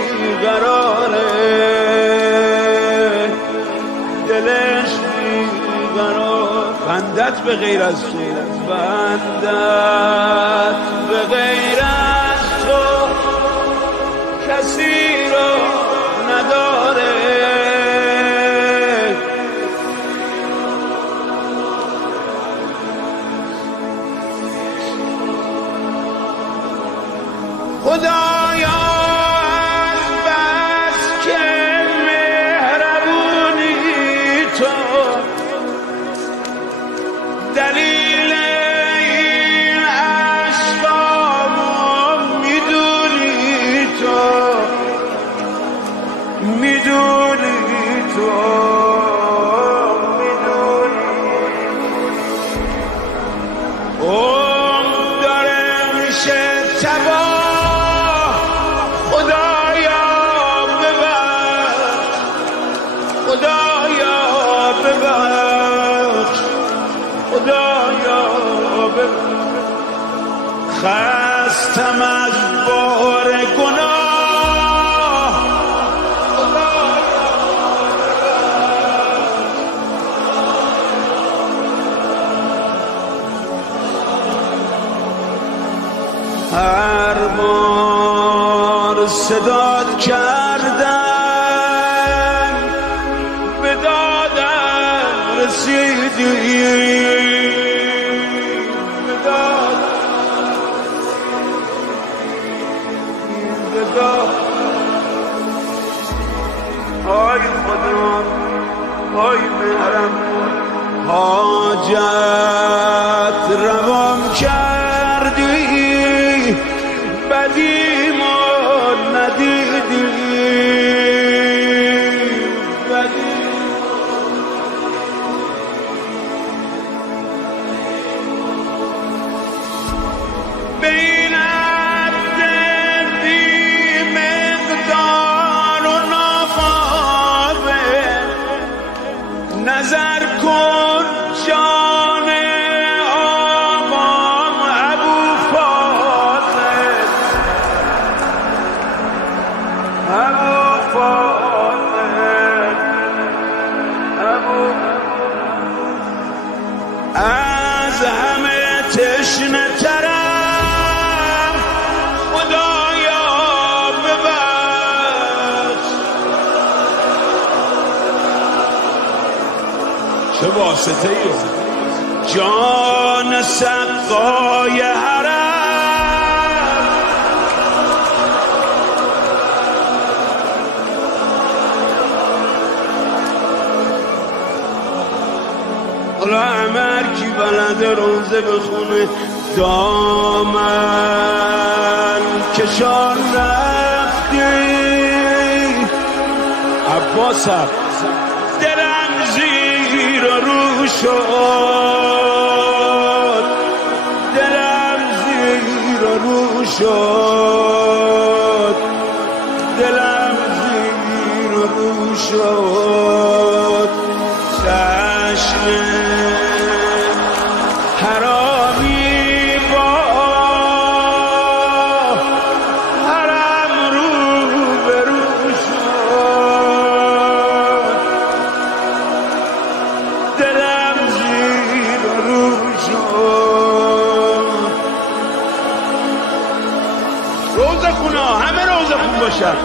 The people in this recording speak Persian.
بیقراره، دلش بیقرار. بندت به غیر از تو، بندت به غیر از تو کسی رو نداره. خدایا از بس که مهربونی تو، دلیل این عشقامو میدونی تو، میدونی تو، میدونی. اون داره میشه تباه، خدایا ببخش، خدایا ببخش، خدایا ببخش. خستم از بار گناه، خدایا ببخش. هر بار صدات کردم به دادم رسیدی، به دادم. آی خدا، آی مهرم، حاجت روام کردی، بدیمو ندیدی، به این عبد بی مقدار و نافاقه نظر کن جان آقام ابو فاضل، ابو فاضل، ابو. از همه تشنه ترم، خدایا ببخش. چه واسطه ای جان سقای حرم، حالا عمر کی بلده روزه بخونه، دامن کشان رفتی عباسم، دلم زیر و رو شد، دلم زیر و رو شد، دلم زیر و رو شد. چشم حرامی با حرم رو به رو شد، دلم زیر و رو شد. روزه خونا همه روزه خون باشن.